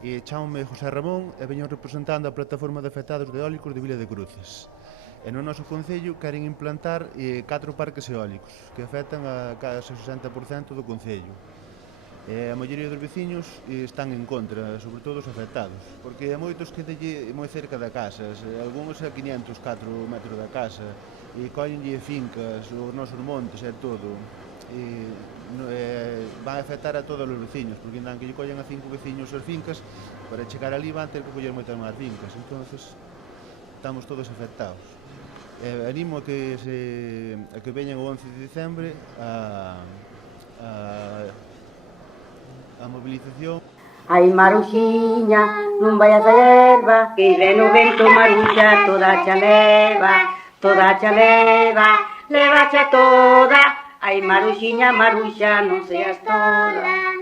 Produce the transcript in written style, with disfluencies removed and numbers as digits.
E chamome José Ramón e veño representando a plataforma de afectados de eólicos de Vila de Cruces. E no noso concello queren implantar 4 parques eólicos que afectan a case 60% do concello. E a maioría dos veciños están en contra, sobre todo os afectados, porque a moitos quedalle moi cerca da casa, algúns a 504 metros da casa, e collenlle fincas, os nosos montes e todo. Van a afectar a todos os veciños, porque ainda que lle collen a 5 veciños as fincas, para chegar ali van ter que coller moitas máis fincas, entonces estamos todos afectados. Animo a que veñan o 11 de diciembre a movilización. Ai, Maruxiña, non vayas a erva, que ven o vento, Maruxa, toda xa leva, levacha toda. Ai, Maruxiña, Maruxa, non seas toda.